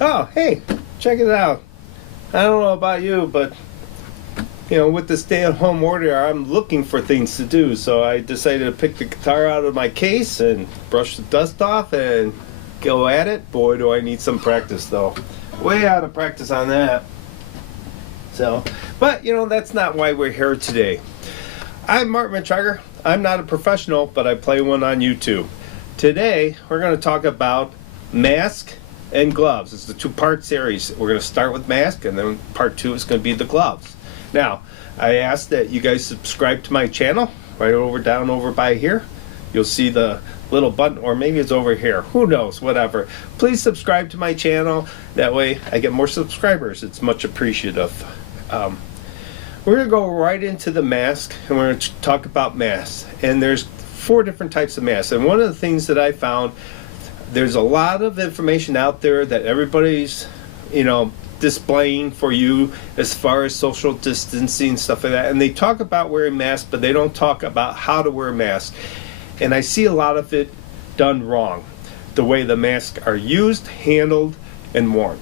Oh, hey, check it out. I don't know about you, but with the stay-at-home order, I'm looking for things to do. So I decided to pick the guitar out of my case and brush the dust off and go at it. Boy, do I need some practice, though. Way out of practice on that. But that's not why we're here today. I'm Mark Mentrager. I'm not a professional, but I play one on YouTube. Today, we're going to talk about mask and gloves. It's a two-part series. We're going to start with mask, and then part 2 is going to be the gloves. Now, I ask that you guys subscribe to my channel right down over by here. You'll see the little button, or maybe it's over here. Who knows? Whatever. Please subscribe to my channel. That way, I get more subscribers. It's much appreciative. We're going to go right into the mask, and we're going to talk about masks. And there's 4 different types of masks. And one of the things that I found, there's a lot of information out there that everybody's, displaying for you as far as social distancing, stuff like that. And they talk about wearing masks, but they don't talk about how to wear a mask. And I see a lot of it done wrong, the way the masks are used, handled, and worn.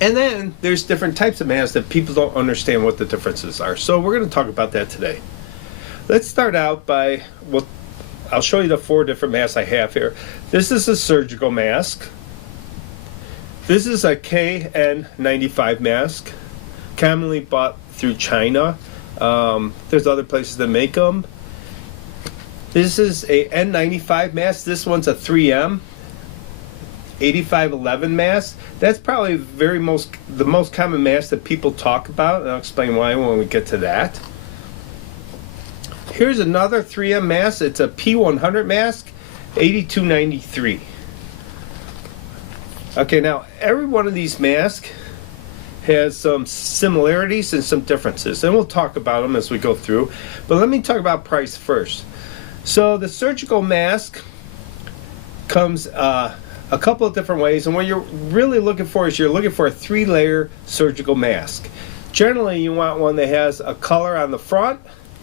And then there's different types of masks that people don't understand what the differences are. So we're going to talk about that today. Let's start out by, I'll show you the 4 different masks I have here. This is a surgical mask. This is a KN95 mask, commonly bought through China. There's other places that make them. This is a N95 mask. This one's a 3M 8511 mask. That's probably the most common mask that people talk about, and I'll explain why when we get to that. Here's another 3M mask. It's a P100 mask, 8293. Okay, now every one of these masks has some similarities and some differences, and we'll talk about them as we go through. But let me talk about price first. So the surgical mask comes a couple of different ways, and what you're really looking for is you're looking for a 3-layer surgical mask. Generally, you want one that has a color on the front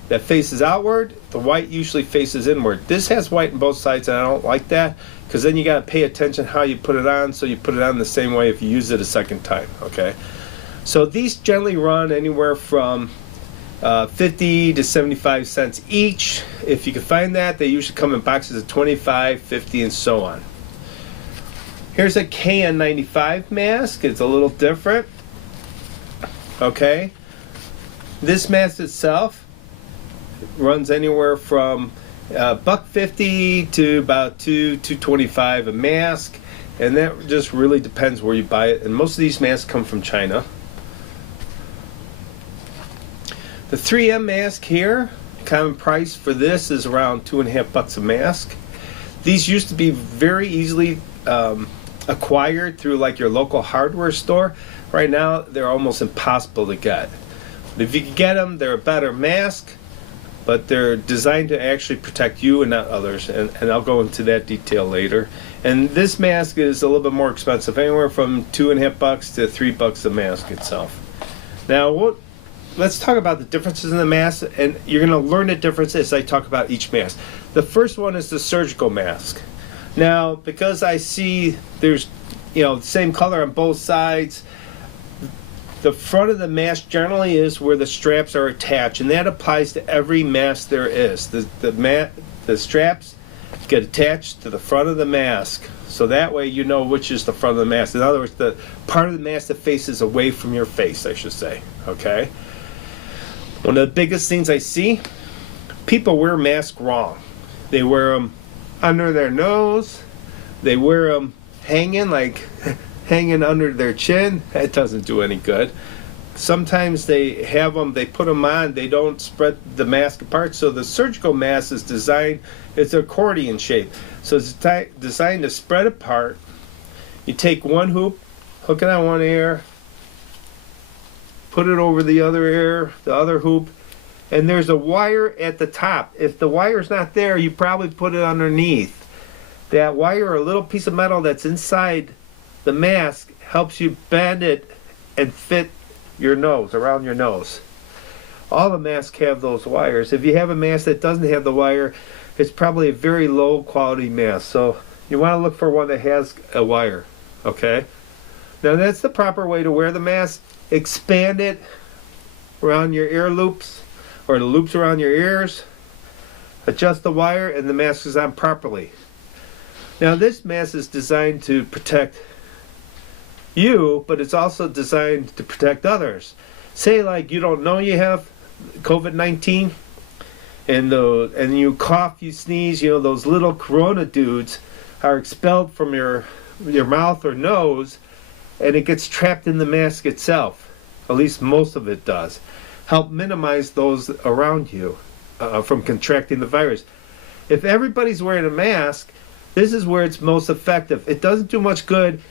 that faces outward. The white usually faces inward. This has white on both sides, and I don't like that, because then you got to pay attention how you put it on, so you put it on the same way if you use it a second time. Okay, so these generally run anywhere from 50 to 75 cents each. If you can find that, they usually come in boxes of 25, 50, and so on. Here's a KN95 mask. It's a little different. Okay, this mask itself runs anywhere from $1.50 to about $2.25 a mask, and that just really depends where you buy it. And most of these masks come from China. The 3M mask here, common price for this is around $2.50 a mask. These used to be very easily acquired through like your local hardware store. Right now, they're almost impossible to get. But if you can get them, they're a better mask, but they're designed to actually protect you and not others, and I'll go into that detail later. And this mask is a little bit more expensive, anywhere from $2.50 to $3 a mask itself. Now, let's talk about the differences in the mask, and you're going to learn the difference as I talk about each mask. The first one is the surgical mask. Now, because I see there's the same color on both sides, the front of the mask generally is where the straps are attached, and that applies to every mask there is. The straps get attached to the front of the mask, so that way you know which is the front of the mask. In other words, the part of the mask that faces away from your face, I should say. Okay? One of the biggest things I see, people wear masks wrong. They wear them under their nose. They wear them hanging under their chin. That doesn't do any good. Sometimes they put them on, they don't spread the mask apart. So the surgical mask is designed, it's an accordion shape. So it's designed to spread apart. You take one hoop, hook it on one ear, put it over the other ear, the other hoop, and there's a wire at the top. If the wire's not there, you probably put it underneath. That wire, or a little piece of metal that's inside the mask, helps you bend it and fit your nose, around your nose. All the masks have those wires. If you have a mask that doesn't have the wire, it's probably a very low quality mask. So you want to look for one that has a wire. Okay? Now that's the proper way to wear the mask. Expand it around your ear loops or the loops around your ears. Adjust the wire and the mask is on properly. Now this mask is designed to protect you, but it's also designed to protect others. Say like you don't know you have COVID-19 and you cough, you sneeze, you know, those little corona dudes are expelled from your mouth or nose, and it gets trapped in the mask itself. At least most of it does. Help minimize those around you from contracting the virus. If everybody's wearing a mask, this is where it's most effective. It doesn't do much good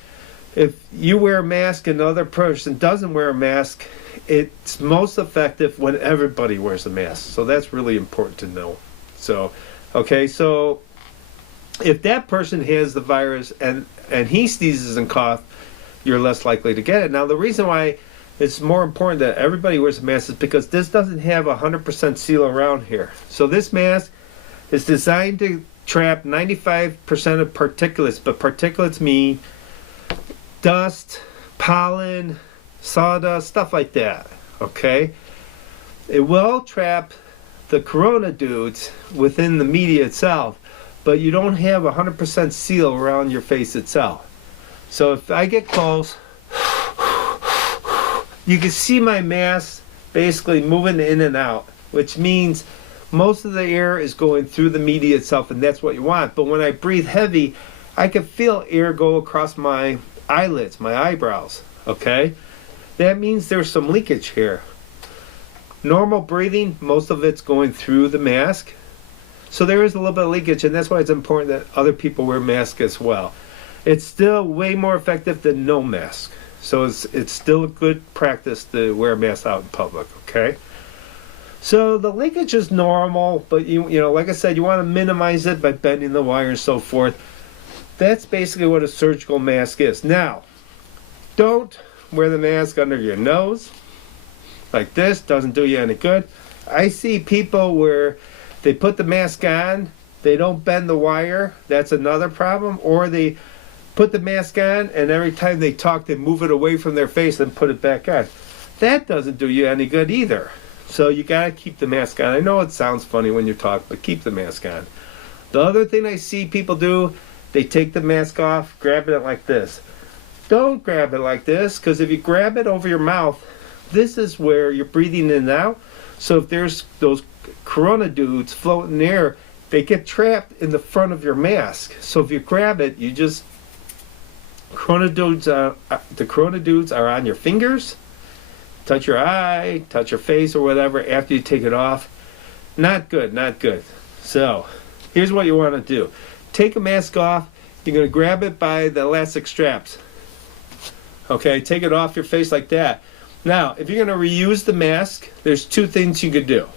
if you wear a mask and the other person doesn't wear a mask. It's most effective when everybody wears a mask. So that's really important to know. So, okay, so if that person has the virus and he sneezes and coughs, you're less likely to get it. Now, the reason why it's more important that everybody wears a mask is because this doesn't have 100% seal around here. So this mask is designed to trap 95% of particulates, but particulates mean dust, pollen, sawdust, stuff like that, okay? It will trap the corona dudes within the media itself, but you don't have 100% seal around your face itself. So if I get close, you can see my mask basically moving in and out, which means most of the air is going through the media itself, and that's what you want. But when I breathe heavy, I can feel air go across my eyelids, my eyebrows, okay? That means there's some leakage here. Normal breathing, most of it's going through the mask. So there is a little bit of leakage, and that's why it's important that other people wear masks as well. It's still way more effective than no mask. So it's still a good practice to wear a mask out in public, okay? So the leakage is normal, but you know, like I said, you want to minimize it by bending the wire and so forth. That's basically what a surgical mask is. Now, don't wear the mask under your nose like this. Doesn't do you any good. I see people where they put the mask on, they don't bend the wire. That's another problem. Or they put the mask on, and every time they talk, they move it away from their face and put it back on. That doesn't do you any good either. So you gotta keep the mask on. I know it sounds funny when you talk, but keep the mask on. The other thing I see people do, they take the mask off, grabbing it like this. Don't grab it like this, because if you grab it over your mouth, this is where you're breathing in and out. So if there's those corona dudes floating in the air, they get trapped in the front of your mask. So if you grab it, you just the corona dudes are on your fingers. Touch your eye, touch your face or whatever after you take it off. Not good, not good. So here's what you want to do. Take a mask off. You're going to grab it by the elastic straps. Okay, take it off your face like that. Now, if you're going to reuse the mask, there's two things you could do.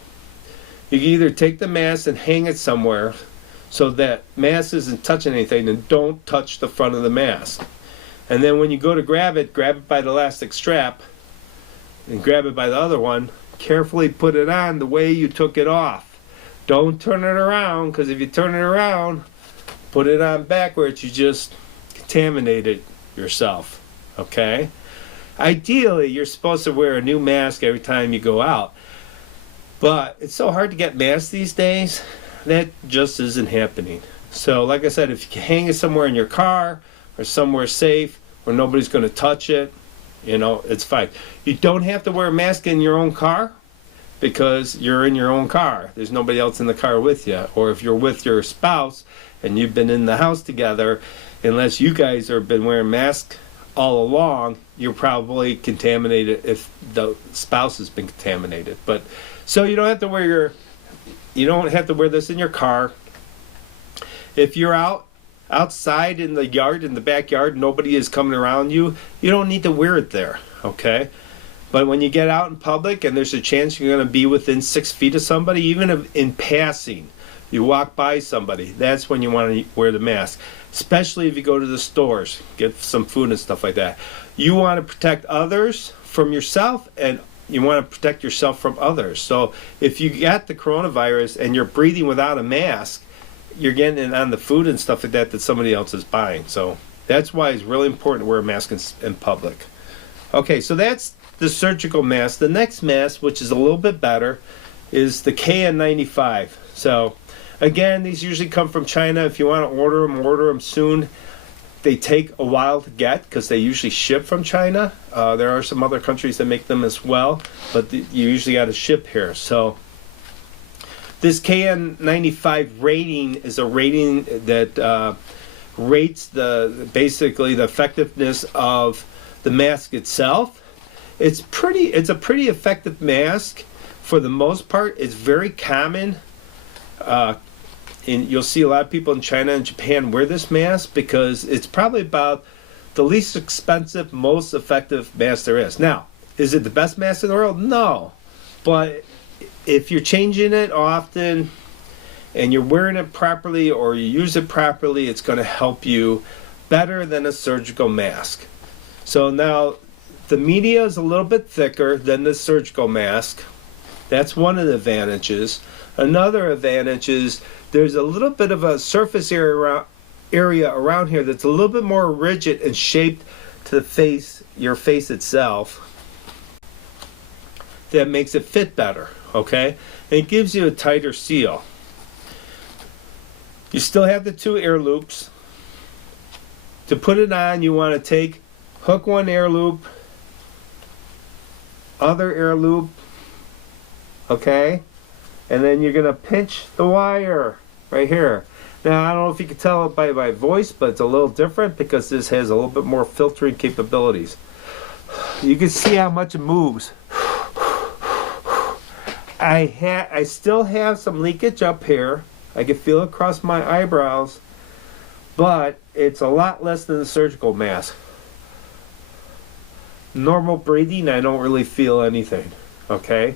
You can either take the mask and hang it somewhere so that mask isn't touching anything, and don't touch the front of the mask. And then when you go to grab it by the elastic strap and grab it by the other one, carefully put it on the way you took it off. Don't turn it around, because if you turn it around, put it on backwards, you just contaminated yourself, okay? Ideally, you're supposed to wear a new mask every time you go out, but it's so hard to get masks these days, that just isn't happening. So like I said, if you can hang it somewhere in your car or somewhere safe where nobody's going to touch it, you know, it's fine. You don't have to wear a mask in your own car, because you're in your own car. There's nobody else in the car with you. Or if you're with your spouse and you've been in the house together, unless you guys have been wearing masks all along, you're probably contaminated if the spouse has been contaminated. But so you don't have to wear this in your car. If you're outside in the yard, in the backyard, nobody is coming around you, you don't need to wear it there, okay? But when you get out in public and there's a chance you're going to be within 6 feet of somebody, even if in passing, you walk by somebody, that's when you want to wear the mask. Especially if you go to the stores, get some food and stuff like that. You want to protect others from yourself, and you want to protect yourself from others. So if you got the coronavirus and you're breathing without a mask, you're getting it on the food and stuff like that somebody else is buying. So That's why it's really important to wear a mask in public. Okay, so that's the surgical mask. The next mask, which is a little bit better, is the KN95. So again, these usually come from China. If you want to order them soon. They take a while to get because they usually ship from China. There are some other countries that make them as well, but you usually got to ship here. So this KN95 rating is a rating that rates basically the effectiveness of the mask itself. It's a pretty effective mask for the most part. It's very common. And you'll see a lot of people in China and Japan wear this mask because it's probably about the least expensive, most effective mask there is. Now, is it the best mask in the world? No. But if you're changing it often and you're wearing it properly or you use it properly, it's going to help you better than a surgical mask. So now, the media is a little bit thicker than the surgical mask. That's one of the advantages. Another advantage is there's a little bit of a surface area around here that's a little bit more rigid and shaped to your face itself. That makes it fit better, okay? And it gives you a tighter seal. You still have the 2 air loops. To put it on, you want to hook one air loop, other air loop, okay? And then you're going to pinch the wire right here. Now, I don't know if you can tell it by my voice, but it's a little different because this has a little bit more filtering capabilities. You can see how much it moves. I still have some leakage up here. I can feel it across my eyebrows, but it's a lot less than the surgical mask. Normal breathing, I don't really feel anything, okay?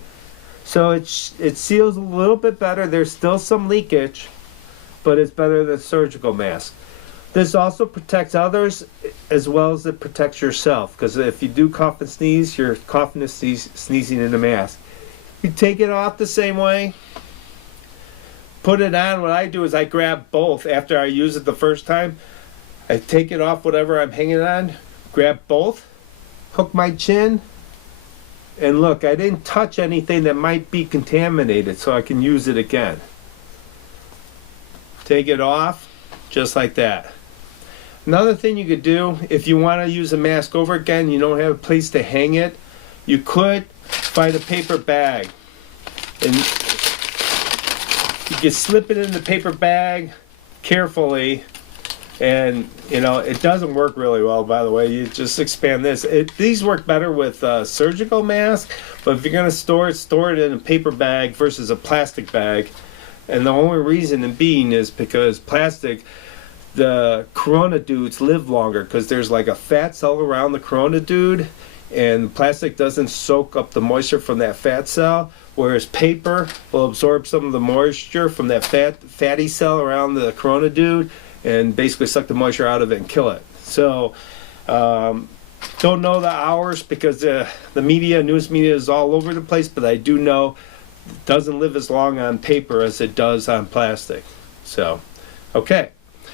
So it seals a little bit better. There's still some leakage, but it's better than a surgical mask. This also protects others as well as it protects yourself, because if you do cough and sneeze, you're coughing and sneezing in the mask. You take it off the same way, put it on. What I do is I grab both after I use it the first time. I take it off whatever I'm hanging on, grab both, hook my chin, and look, I didn't touch anything that might be contaminated, so I can use it again. Take it off, just like that. Another thing you could do, if you want to use a mask over again, you don't have a place to hang it, you could find a paper bag. And you can slip it in the paper bag carefully. And, you know, it doesn't work really well, by the way. You just expand this. These work better with surgical mask, but if you're going to store it in a paper bag versus a plastic bag. And the only reason being is because plastic, the corona dudes live longer because there's like a fat cell around the corona dude, and plastic doesn't soak up the moisture from that fat cell, whereas paper will absorb some of the moisture from that fatty cell around the corona dude and basically suck the moisture out of it and kill it. So, don't know the hours because the news media is all over the place, but I do know it doesn't live as long on paper as it does on plastic. So, okay.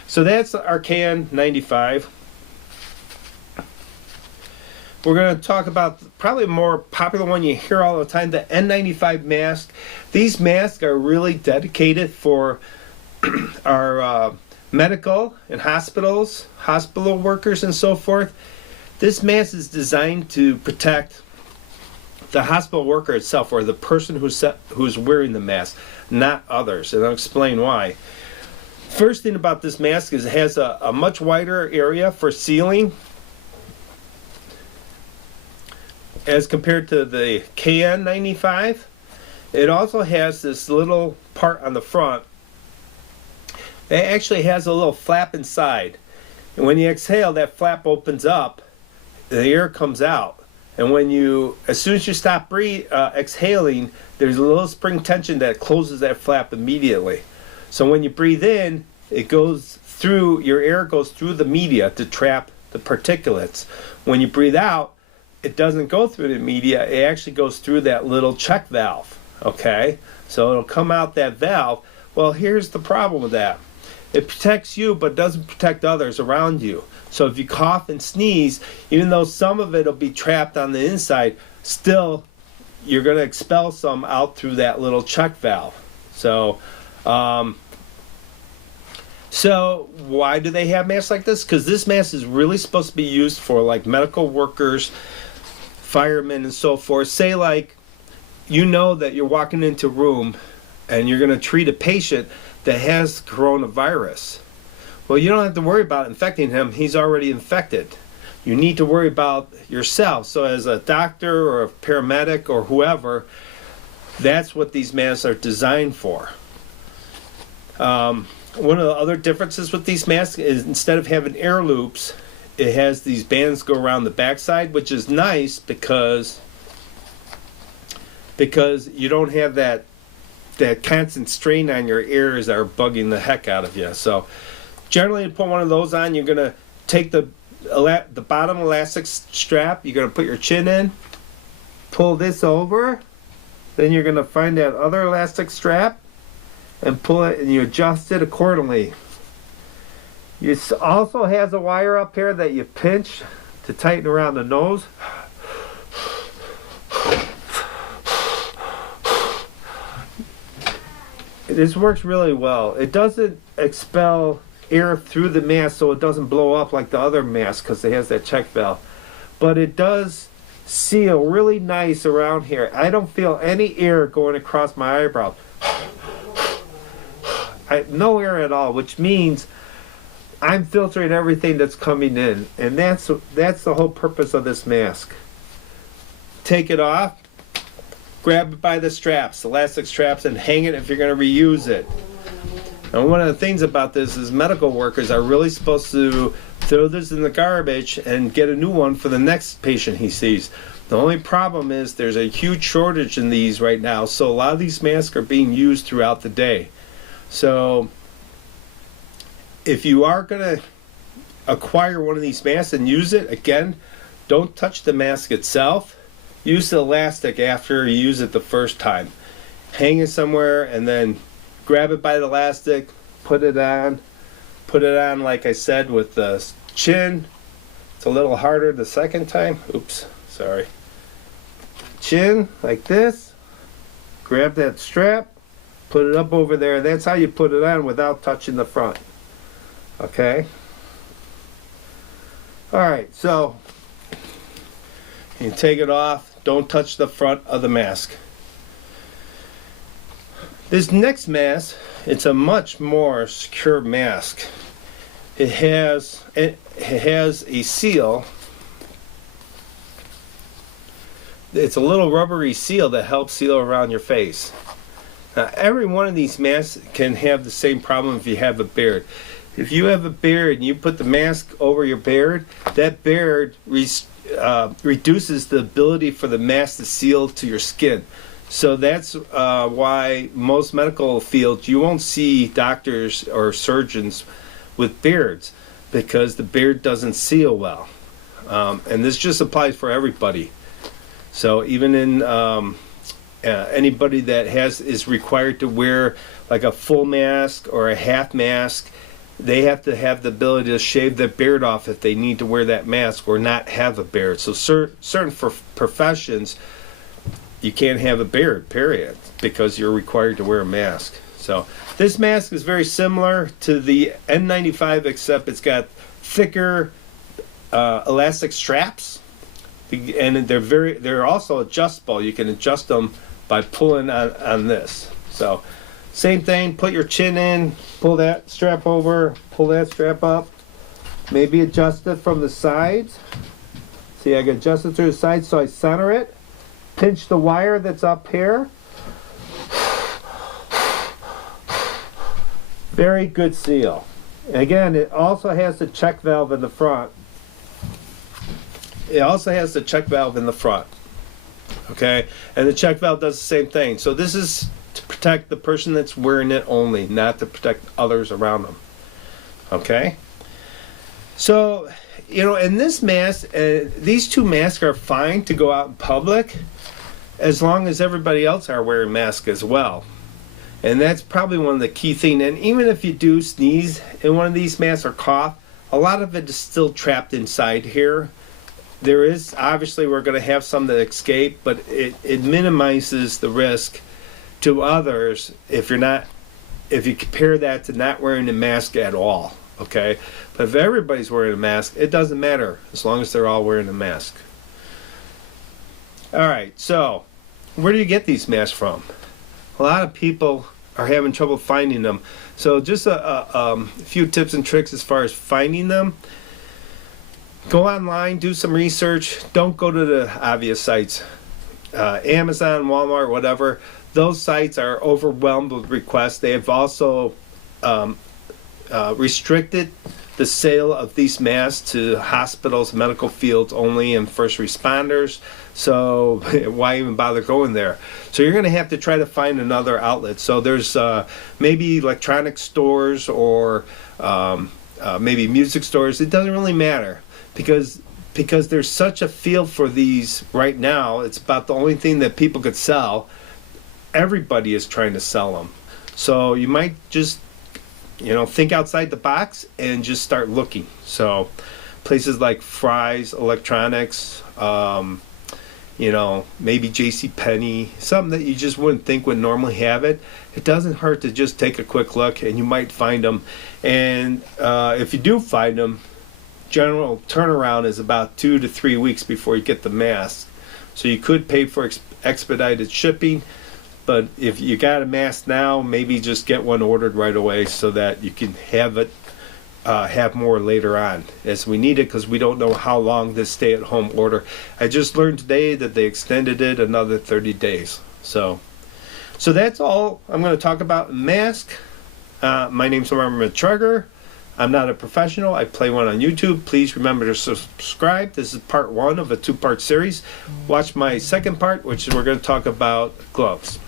So that's our KN95. We're going to talk about probably a more popular one you hear all the time, the N95 mask. These masks are really dedicated for our medical and hospitals, hospital workers and so forth. This mask is designed to protect the hospital worker itself, or the person who's wearing the mask, not others, and I'll explain why. First thing about this mask is it has a much wider area for sealing as compared to the KN95. It also has this little part on the front. It actually has a little flap inside, and when you exhale, that flap opens up, the air comes out. And as soon as you stop exhaling, there's a little spring tension that closes that flap immediately. So when you breathe in, your air goes through the media to trap the particulates. When you breathe out, it doesn't go through the media, it actually goes through that little check valve, okay? So it'll come out that valve. Well, here's the problem with that. It protects you, but doesn't protect others around you. So if you cough and sneeze, even though some of it will be trapped on the inside, still you're going to expel some out through that little check valve. So why do they have masks like this? Because this mask is really supposed to be used for like medical workers, firemen, and so forth. Say like you know that you're walking into a room and you're going to treat a patient that has coronavirus. Well, you don't have to worry about infecting him. He's already infected. You need to worry about yourself. So as a doctor or a paramedic or whoever, that's what these masks are designed for. One of the other differences with these masks is instead of having air loops, it has these bands go around the backside, which is nice because you don't have that constant strain on your ears that are bugging the heck out of you. So generally, to put one of those on, you're going to take the bottom elastic strap, you're going to put your chin in, pull this over, then you're going to find that other elastic strap and pull it, and you adjust it accordingly. It also has a wire up here that you pinch to tighten around the nose. This works really well. It doesn't expel air through the mask so it doesn't blow up like the other mask because it has that check valve. But it does seal really nice around here. I don't feel any air going across my eyebrow. No air at all, which means I'm filtering everything that's coming in. And that's the whole purpose of this mask. Take it off. Grab it by the straps, elastic straps, and hang it if you're going to reuse it. And one of the things about this is medical workers are really supposed to throw this in the garbage and get a new one for the next patient he sees. The only problem is there's a huge shortage in these right now, so a lot of these masks are being used throughout the day. So if you are going to acquire one of these masks and use it, again, don't touch the mask itself. Use the elastic after you use it the first time. Hang it somewhere and then grab it by the elastic, put it on like I said with the chin. It's a little harder the second time. Oops, sorry. Chin like this. Grab that strap, put it up over there. That's how you put it on without touching the front. Okay? Alright, so you take it off. Don't touch the front of the mask. This next mask, it's a much more secure mask. It has a seal. It's a little rubbery seal that helps seal around your face. Now, every one of these masks can have the same problem if you have a beard. If you have a beard and you put the mask over your beard, that beard reduces the ability for the mask to seal to your skin. So that's why most medical fields, you won't see doctors or surgeons with beards because the beard doesn't seal well. And this just applies for everybody. So even in anybody that is required to wear like a full mask or a half mask, they have to have the ability to shave their beard off if they need to wear that mask or not have a beard. So certain professions, you can't have a beard, period, because you're required to wear a mask. So this mask is very similar to the N95, except it's got thicker elastic straps, and they're also adjustable. You can adjust them by pulling on this. So same thing, put your chin in, pull that strap over, pull that strap up, maybe adjust it from the sides. See, I can adjust it through the sides so I center it. Pinch the wire that's up here. Very good seal. And again, it also has the check valve in the front. It also has the check valve in the front. Okay? And the check valve does the same thing. So this is to protect the person that's wearing it only, not to protect others around them. Okay? So, in this mask, these two masks are fine to go out in public as long as everybody else are wearing masks as well. And that's probably one of the key things. And even if you do sneeze in one of these masks or cough, a lot of it is still trapped inside here. There is, obviously, we're going to have some that escape, but it minimizes the risk to others if you compare that to not wearing a mask at all, okay? But if everybody's wearing a mask, it doesn't matter as long as they're all wearing a mask. All right, so where do you get these masks from? A lot of people are having trouble finding them. So just a few tips and tricks as far as finding them. Go online, do some research. Don't go to the obvious sites. Amazon, Walmart, whatever. Those sites are overwhelmed with requests. They have also restricted the sale of these masks to hospitals, medical fields only, and first responders. So why even bother going there? So you're going to have to try to find another outlet. So there's maybe electronic stores or maybe music stores. It doesn't really matter because there's such a field for these right now. It's about the only thing that people could sell. Everybody is trying to sell them. So you might just think outside the box and just start looking. So places like Fry's Electronics, maybe JCPenney, something that you just wouldn't think would normally have it. It doesn't hurt to just take a quick look and you might find them. And if you do find them, general turnaround is about 2 to 3 weeks before you get the mask. So you could pay for expedited shipping. But if you got a mask now, maybe just get one ordered right away so that you can have more later on as we need it, because we don't know how long this stay-at-home order. I just learned today that they extended it another 30 days. So that's all I'm going to talk about mask. My name's Marvin McTrugger. I'm not a professional. I play one on YouTube. Please remember to subscribe. This is part 1 of a 2-part series. Watch my second part, which is we're going to talk about gloves.